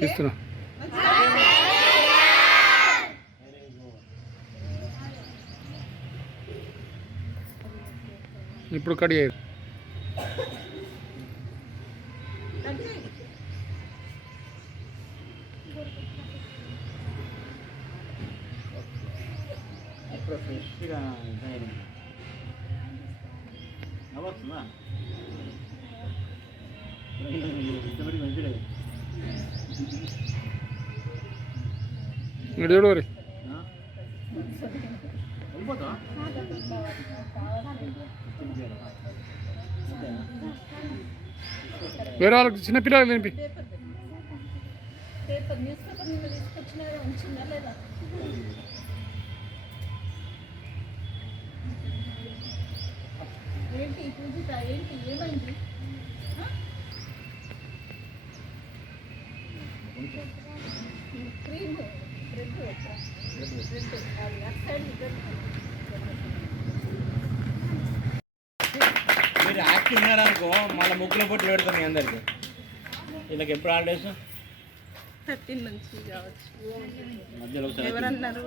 తీస్తున్నా. ఇప్పుడు కడి ఫ్రెష్గా వస్తుందా చూడు మరి వెళ్ళిపోతా వేరే వాళ్ళకి చిన్న పిల్లలు తినిపి. ఏంటి పూజిత, ఏంటి ఏమైంది? క్రీమ్ బ్రెడ్ మీరు యాక్టివ్ ఉన్నారనుకో మళ్ళీ ముగ్గుల పొట్లు పెడతాం మీ అందరికి. వీళ్ళకి ఎప్పుడు హాలిడేస్ 13 నుంచి కావచ్చు. మధ్యలో ఎవరన్నారు?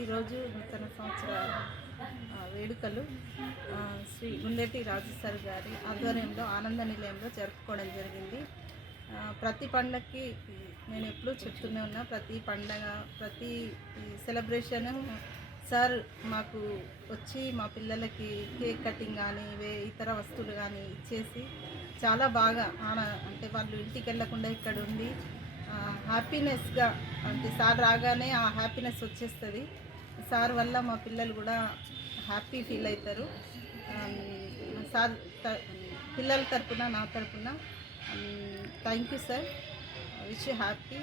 ఈరోజు నూతన సంవత్సర వేడుకలు శ్రీ గుండెటి రాజు సార్ గారి ఆధ్వర్యంలో ఆనంద నిలయంలో జరుపుకోవడం జరిగింది. ప్రతి పండగకి నేను ఎప్పుడూ చెప్తూనే ఉన్నా, ప్రతి పండగ ప్రతి సెలబ్రేషన్ సార్ మాకు వచ్చి మా పిల్లలకి కేక్ కటింగ్ కానీ ఇతర వస్తువులు కానీ ఇచ్చేసి చాలా బాగా అంటే వాళ్ళు ఇంటికి వెళ్ళకుండా ఇక్కడ ఉండి హ్యాపీనెస్గా, అంటే సార్ రాగానే ఆ హ్యాపీనెస్ వచ్చేస్తుంది. సార్ వల్ల మా పిల్లలు కూడా హ్యాపీ ఫీల్ అవుతారు. సార్ పిల్లల తరపున నా తరపున thank you sir. Wish you happy.